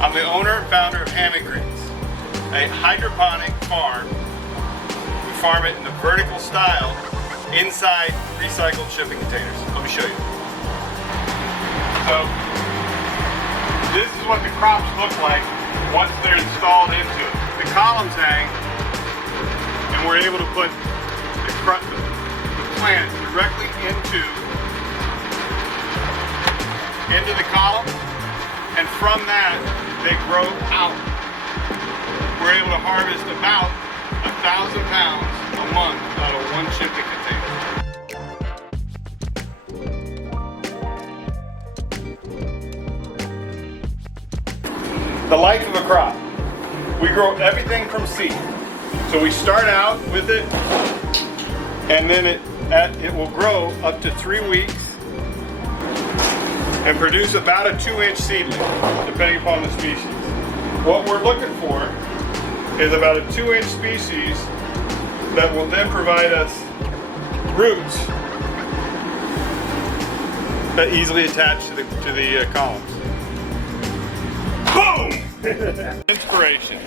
I'm the owner and founder of Hammock Greens, a hydroponic farm. We farm it in the vertical style inside recycled shipping containers. Let me show you. So this is what the crops look like once they're installed into it. The columns hang, and we're able to put the plant directly into the column. And from that, they grow out. We're able to harvest about 1,000 pounds a month out of one shipping container. The life of a crop. We grow everything from seed. So we start out with it, and then it will grow up to 3 weeks and produce about a 2-inch seedling, depending upon the species. What we're looking for is about a 2-inch species that will then provide us roots that easily attach to the columns. Boom! Inspiration.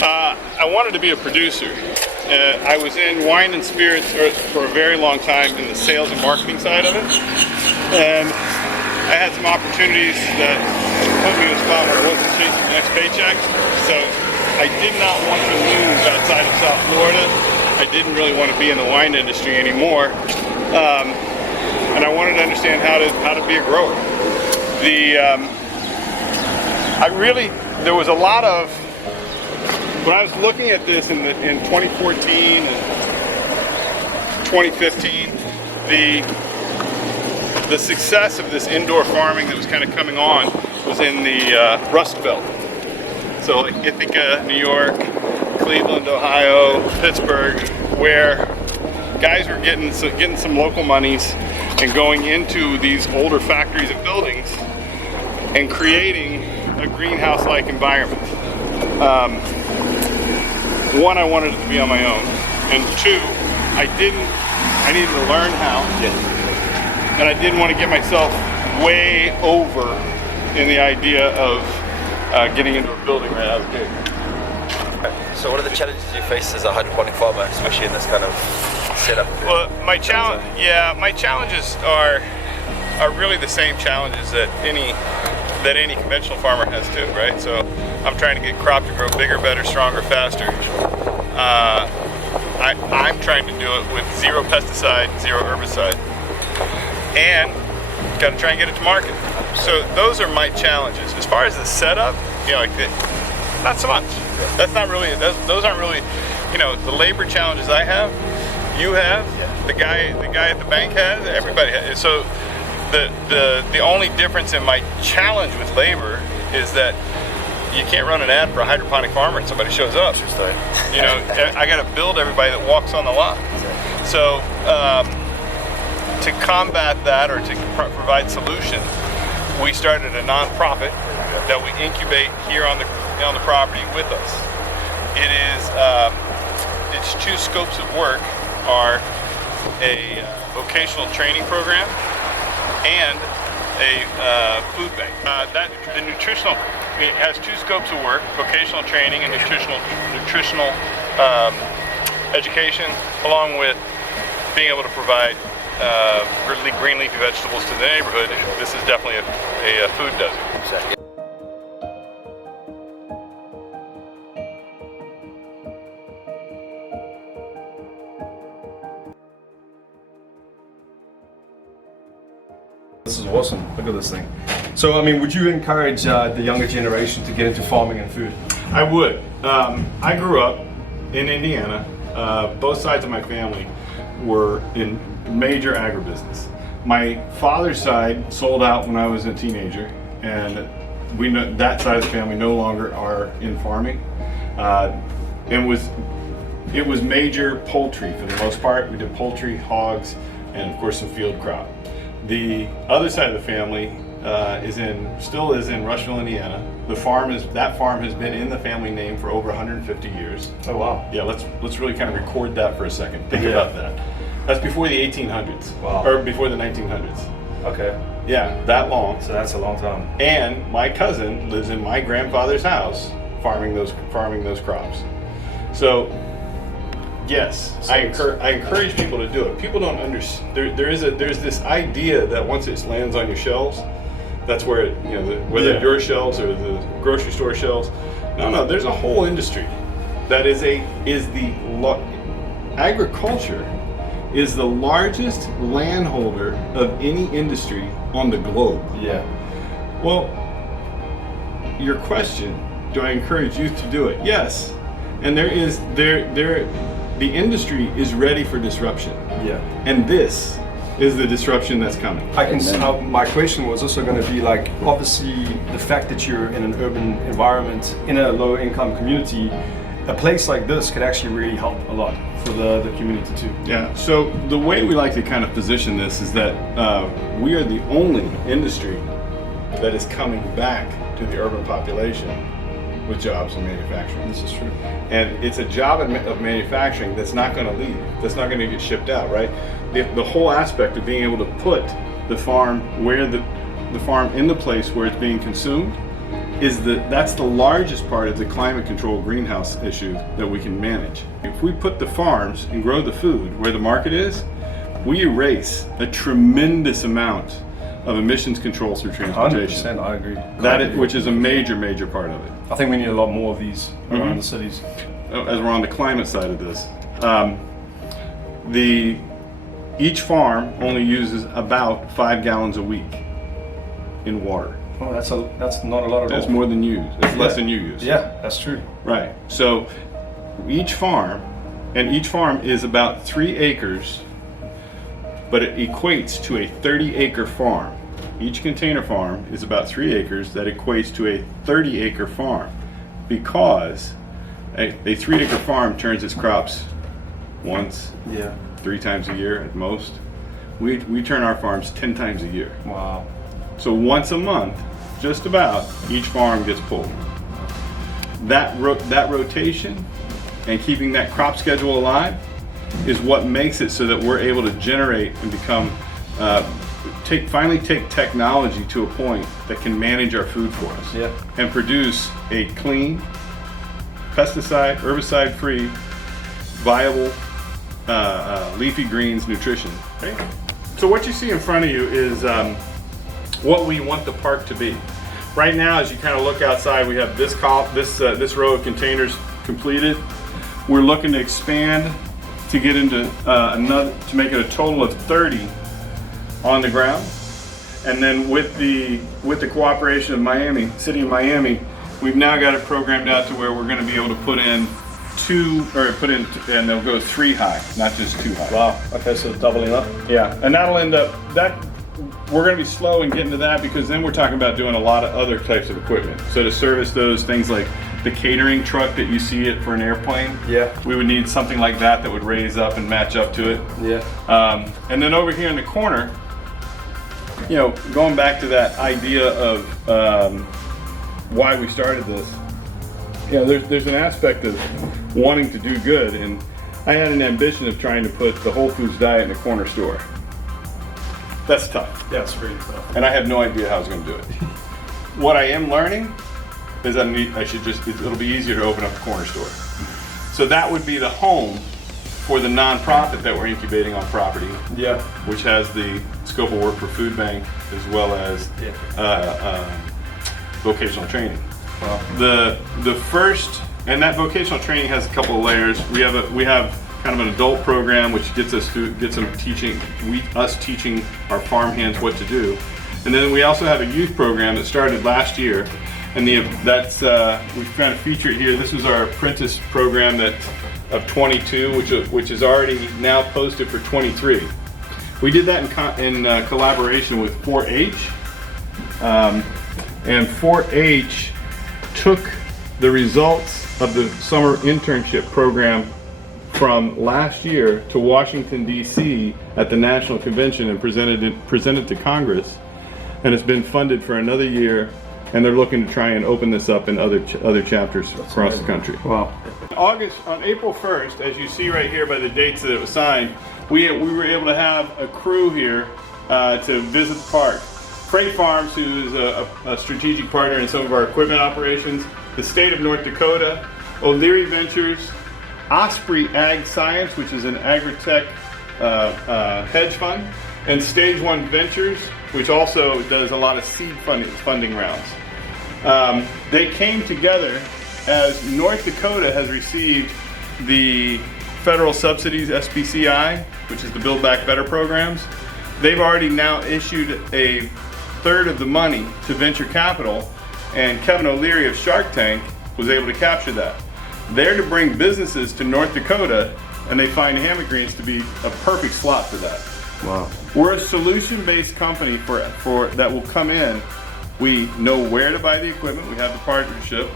I wanted to be a producer. I was in wine and spirits for a very long time in the sales and marketing side of it. And I had some opportunities that put me in a spot where I wasn't chasing the next paycheck. So I did not want to move outside of South Florida. I didn't really want to be in the wine industry anymore. And I wanted to understand how to be a grower. There was a lot of, when I was looking at this in 2014 and 2015, the success of this indoor farming that was kind of coming on was in the Rust Belt. So like Ithaca, New York, Cleveland, Ohio, Pittsburgh, where guys were getting some local monies and going into these older factories and buildings and creating a greenhouse-like environment. One, I wanted it to be on my own, and two, I needed to learn how. And I didn't want to get myself way over in the idea of getting into a building right out of the gate. So what are the challenges you face as a hydroponic farmer, especially in this kind of setup? Well, my challenges are really the same challenges that any conventional farmer has too, right? So I'm trying to get crop to grow bigger, better, stronger, faster. I'm trying to do it with 0 pesticide, 0 herbicide. And got to try and get it to market. So those are my challenges. As far as the setup, not so much. That's not really. Those aren't really. The labor challenges I have, you have, the guy at the bank has, everybody has. So the only difference in my challenge with labor is that you can't run an ad for a hydroponic farmer and somebody shows up. I got to build everybody that walks on the lot. So. To combat that, or to provide solutions, we started a nonprofit that we incubate here on the property with us. Its 2 scopes of work are a vocational training program and a food bank. It has 2 scopes of work: vocational training and nutritional education, along with being able to provide green leafy vegetables to the neighborhood. This is definitely a food desert. Exactly. This is awesome. Look at this thing. So, I mean, would you encourage the younger generation to get into farming and food? I would. I grew up in Indiana. Both sides of my family were in major agribusiness. My father's side sold out when I was a teenager, and we know that side of the family no longer are in farming. It was major poultry for the most part. We did poultry, hogs, and of course some field crop. The other side of the family still is in Rushville, Indiana. That farm has been in the family name for over 150 years. Oh wow. Yeah, let's really kind of record that for a second. Think about that. That's before the 1800s. Wow. Or before the 1900s. Okay. Yeah, that long. So that's a long time. And my cousin lives in my grandfather's house farming those crops. So yes, I encourage people to do it. People don't understand. There's this idea that once it lands on your shelves, that's where whether your shelves or the grocery store shelves. No, there's a whole industry that agriculture is the largest landholder of any industry on the globe. Yeah. Well, your question, do I encourage youth to do it? Yes. And the industry is ready for disruption. Yeah. And this is the disruption that's coming. My question was also going to be like, obviously the fact that you're in an urban environment, in a low income community, a place like this could actually really help a lot for the community too. Yeah, so the way we like to kind of position this is that we are the only industry that is coming back to the urban population with jobs in manufacturing. This is true. And it's a job of manufacturing that's not going to leave, that's not going to get shipped out, right? The whole aspect of being able to put the farm where the farm in the place where it's being consumed that's the largest part of the climate control greenhouse issue that we can manage. If we put the farms and grow the food where the market is, we erase a tremendous amount of emissions control through transportation. 100%, I agree. Which is a major part of it. I think we need a lot more of these around the cities. As we're on the climate side of this, each farm only uses about 5 gallons a week in water. Oh, that's not a lot at all. That's more than you use. It's less than you use. Yeah, that's true. Right. So each farm is about 3 acres, but it equates to a 30-acre farm. Each container farm is about 3 acres. That equates to a 30-acre farm, because a 3-acre farm turns its crops once, 3 times a year at most. We turn our farms 10 times a year. Wow. So once a month, just about, each farm gets pulled. That rotation and keeping that crop schedule alive is what makes it so that we're able to generate and become, finally take technology to a point that can manage our food for us and produce a clean, pesticide, herbicide-free, viable leafy greens nutrition. Okay? So what you see in front of you is what we want the park to be. Right now, as you kind of look outside, we have this row of containers completed. We're looking to expand to get into to make it a total of 30 on the ground. And then with the cooperation of City of Miami, we've now got it programmed out to where we're going to be able to put in and they'll go 3 high, not just 2 high. Wow. Okay, so doubling up. Yeah, and that'll end up we're going to be slow in getting to that, because then we're talking about doing a lot of other types of equipment. So to service those things like the catering truck that you see it for an airplane, we would need something like that would raise up and match up to it. Yeah. And then over here in the corner, going back to that idea of why we started this, there's an aspect of wanting to do good, and I had an ambition of trying to put the Whole Foods diet in a corner store. That's tough. Yeah, it's pretty tough. And I have no idea how I was going to do it. What I am learning is it'll be easier to open up a corner store. So that would be the home for the nonprofit that we're incubating on property. Yeah. Which has the scope of work for food bank as well as vocational training. Wow. The first, and that vocational training has a couple of layers. We have kind of an adult program which gets them teaching our farm hands what to do. And then we also have a youth program that started last year And that's we've kind of featured here. This was our apprentice program of 22, which is already now posted for 23. We did that in collaboration with 4-H, and 4-H took the results of the summer internship program from last year to Washington, D.C. at the National Convention and presented to Congress, and it's been funded for another year, and they're looking to try and open this up in other chapters across the country. Wow. On April 1st, as you see right here by the dates that it was signed, we were able to have a crew here to visit the park. Freight Farms, who is a strategic partner in some of our equipment operations, the state of North Dakota, O'Leary Ventures, Osprey Ag Science, which is an agri-tech hedge fund, and Stage One Ventures, which also does a lot of seed funding rounds. They came together as North Dakota has received the federal subsidies, SBCI, which is the Build Back Better programs. They've already now issued a third of the money to venture capital, and Kevin O'Leary of Shark Tank was able to capture that. They're to bring businesses to North Dakota, and they find Hammock Greens to be a perfect slot for that. Wow. We're a solution-based company for that will come in. We know where to buy the equipment. We have the partnership.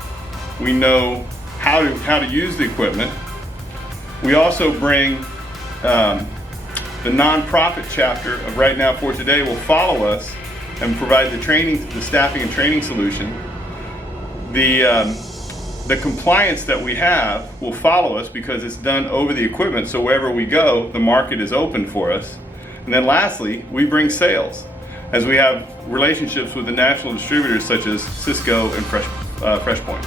We know how to use the equipment. We also bring the nonprofit chapter of Right Now for Today will follow us and provide the training, the staffing and training solution. The compliance that we have will follow us because it's done over the equipment, so wherever we go, the market is open for us. And then lastly, we bring sales, as we have relationships with the national distributors such as Cisco and FreshPoint.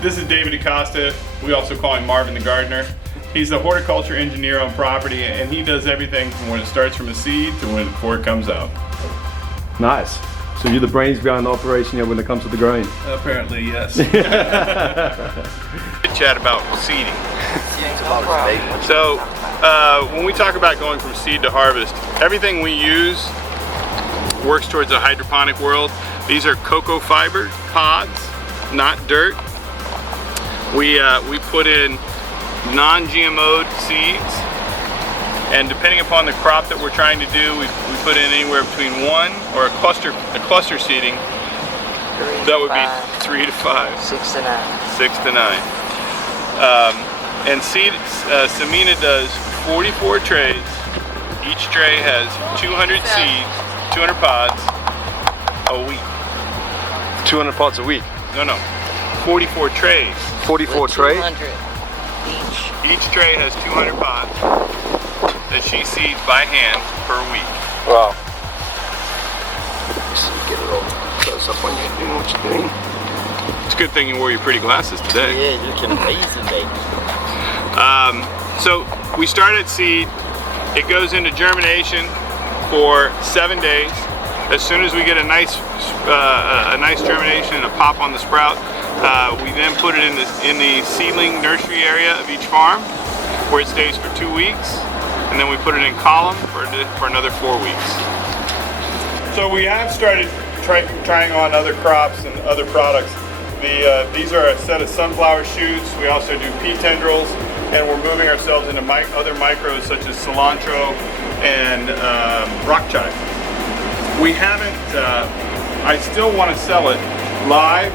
This is David Acosta. We also call him Marvin the Gardener. He's the horticulture engineer on property, and he does everything from when it starts from a seed to before it comes out. Nice. So you're the brains behind the operation here when it comes to the growing? Apparently, yes. Chat about seeding. So when we talk about going from seed to harvest, everything we use works towards a hydroponic world. These are cocoa fiber pods, not dirt. We put in non-GMO'd seeds, and depending upon the crop that we're trying to do, we put in anywhere between one or a cluster seeding. That would be 3 to 5, 6 to 9, 6 to 9. And Samina does 44 trays. Each tray has 200 seeds, 200 pods a week. 200 pots a week? No, 44 trays. 44 trays? 200 each. Each tray has 200 pods that she seeds by hand per week. Wow. Just get it all close up on you doing what you're doing. It's a good thing you wore your pretty glasses today. Yeah, you're looking amazing, baby. So we start at seed. It goes into germination for 7 days. As soon as we get a nice germination and a pop on the sprout, we then put it in the seedling nursery area of each farm, where it stays for 2 weeks, and then we put it in column for another 4 weeks. So we have started trying on other crops and other products. These are a set of sunflower shoots. We also do pea tendrils, and we're moving ourselves into other micros such as cilantro and rock chive. We haven't, I still want to sell it live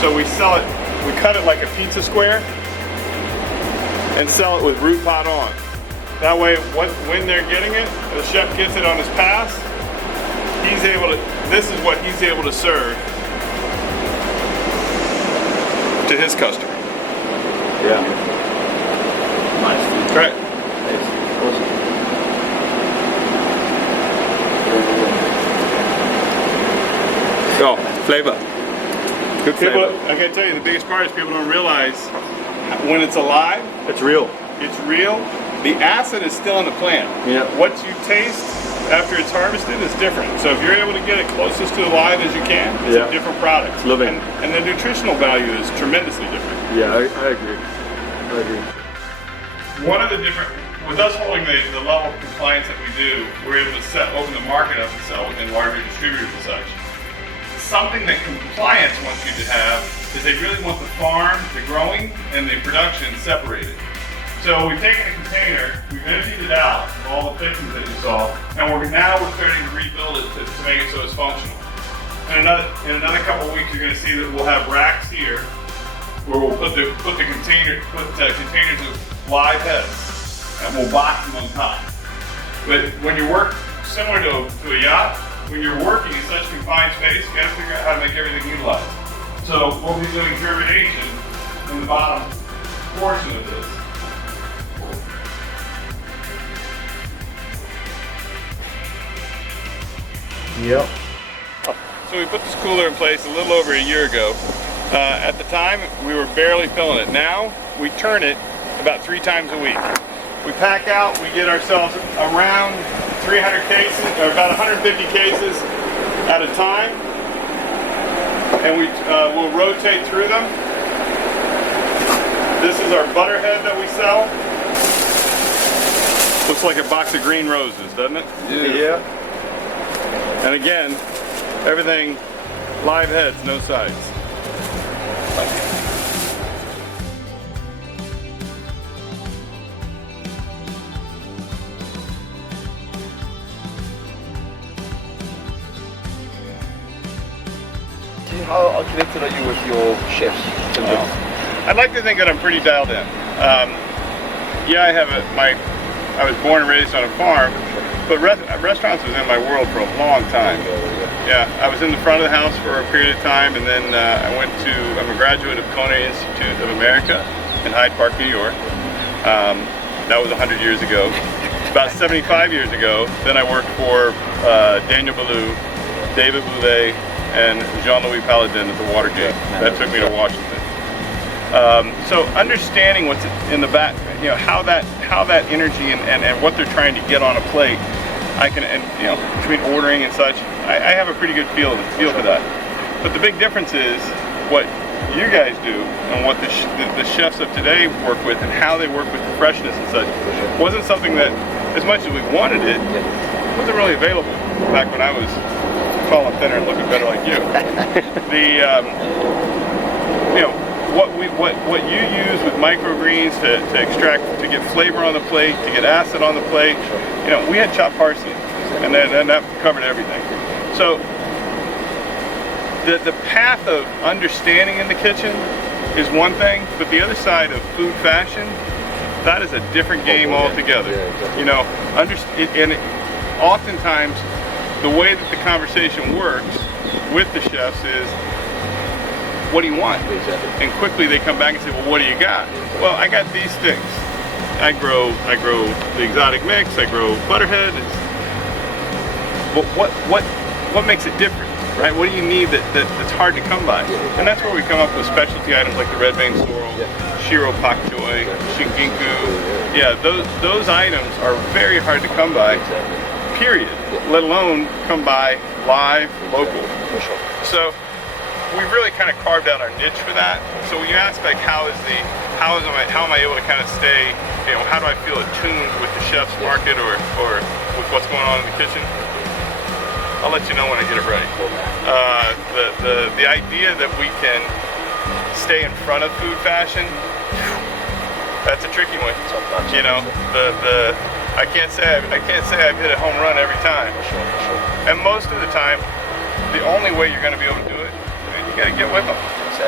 so we cut it like a pizza square and sell it with root pot on. That way, when they're getting it, the chef gets it on his pass, this is what he's able to serve to his customer. Yeah. Nice. Correct. Awesome. Oh, flavor. Good flavor. I can tell you, the biggest part is people don't realize when it's alive, It's real. it's real. The acid is still in the plant. Yeah. What you taste after it's harvested is different. So if you're able to get it closest to alive as you can, it's Yeah. a different product. It's living. And the nutritional value is tremendously different. Yeah, I agree. One of the different, with us holding the level of compliance that we do, we're able to open the market up and sell within larger distributors and such. something that compliance wants you to have is they really want the farm, the growing, and the production separated. So we've taken a container, we've emptied it out, all the fixings that you saw, and now we're starting to rebuild it to make it so it's functional. In another couple of weeks, you're going to see that we'll have racks here where we'll put containers of live heads, and we'll box them on top. But when you work similar to a yacht, when you're working in such confined space, you got to figure out how to make everything utilized. So we'll be doing germination in the bottom portion of this. Yep. So we put this cooler in place a little over a year ago. At the time, we were barely filling it. Now, we turn it about 3 times a week. We pack out, we get ourselves around 300 cases, or about 150 cases at a time. And we'll rotate through them. This is our butterhead that we sell. Looks like a box of green roses, doesn't it? Yeah. And again, everything live heads, no sides. How connected are you with your chefs? I'd like to think that I'm pretty dialed in. Yeah, I was born and raised on a farm, but restaurants was in my world for a long time. Yeah, I was in the front of the house for a period of time, and then I'm a graduate of Culinary Institute of America in Hyde Park, New York. That was 100 years ago. About 75 years ago, then I worked for Daniel Boulud, David Boulet, and Jean-Louis Paladin at the Watergate. That took me to Washington. So understanding what's in the back, how that energy and what they're trying to get on a plate, between ordering and such, I have a pretty good feel for that. But the big difference is what you guys do and what the chefs of today work with and how they work with the freshness and such wasn't something that, as much as we wanted it, wasn't really available back when I was tall and thinner and looking better like you. What you use with microgreens to extract, to get flavor on the plate, to get acid on the plate. We had chopped parsley, and that covered everything. So the path of understanding in the kitchen is one thing, but the other side of food fashion, that is a different game altogether. And oftentimes the way that the conversation works with the chefs is, what do you want? And quickly they come back and say, well, what do you got? Well, I got these things. I grow the exotic mix, I grow butterhead. But what makes it different, right? What do you need that's hard to come by? And that's where we come up with specialty items like the red vein sorrel, shiro pak choy, shinginku. Yeah, those items are very hard to come by, period, let alone come by live, local. So we've really kind of carved out our niche for that. So when you ask like how am I able to kind of stay, how do I feel attuned with the chef's market or with what's going on in the kitchen? I'll let you know when I get it ready. The idea that we can stay in front of food fashion, that's a tricky one. I can't say I've hit a home run every time. And most of the time, the only way you're going to be able to do it, you got to get with them.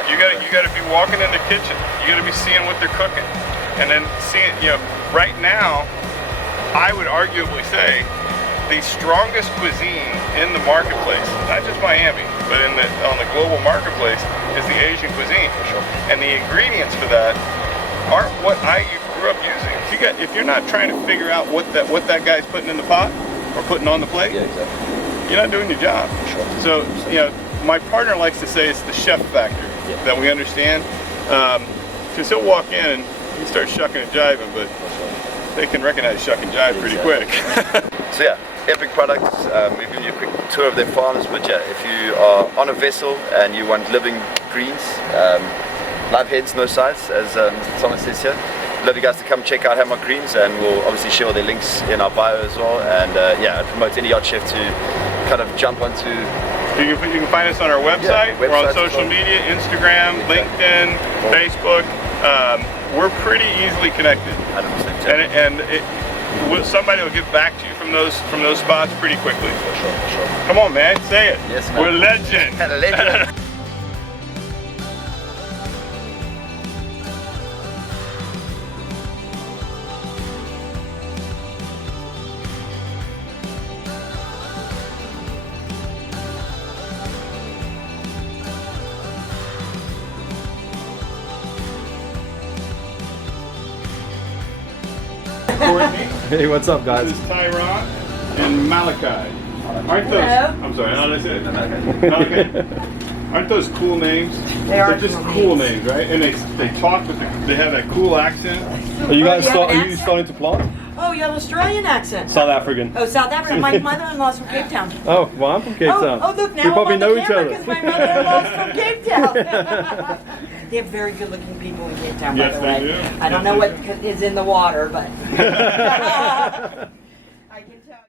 You got to be walking in the kitchen. You got to be seeing what they're cooking, and then seeing. Right now, I would arguably say the strongest cuisine in the marketplace, not just Miami, but on the global marketplace, is the Asian cuisine. And the ingredients for that aren't what I grew up using. If you're not trying to figure out what that guy's putting in the pot or putting on the plate, you're not doing your job. So my partner likes to say it's the chef factor that we understand. Because he'll walk in and he starts shucking and jiving, but they can recognize shuck and jive pretty quick. So yeah, Epic Products, we've given you a quick tour of their farms, but yeah, if you are on a vessel and you want living greens, live heads, no sides, as Thomas says here, I'd love you guys to come check out Hammock Greens, and we'll obviously share all their links in our bio as well. And yeah, I'd promote any yacht chef to kind of jump onto You can find us on our website. Yeah, We're on website's social fine. media, Instagram, LinkedIn, Facebook. We're pretty easily connected, 100%. and somebody will get back to you from those spots pretty quickly. For sure. Come on, man, say it. Yes, man. We're legend. Had a legend. Courtney, Hey, what's up, this guys? is Tyron and Malachi. Aren't those? Hello. I'm sorry. How did I say it? Malachi. Aren't those cool names? They are They're just cool cool names. names, right? And they talk with they have that cool accent. Are you guys you have an are you accent? starting to plant? Oh, you have Australian accent. South African. Oh, South Africa. My mother-in-law's from Cape Town. Oh, well, I'm from Cape Town. Oh, look, now we probably I'm know on the each camera other. because my mother-in-law's from Cape Town. They have very good-looking people in Cape Town, Yes, by the they way. do. I don't Yes, know they what is in the water, but I can tell.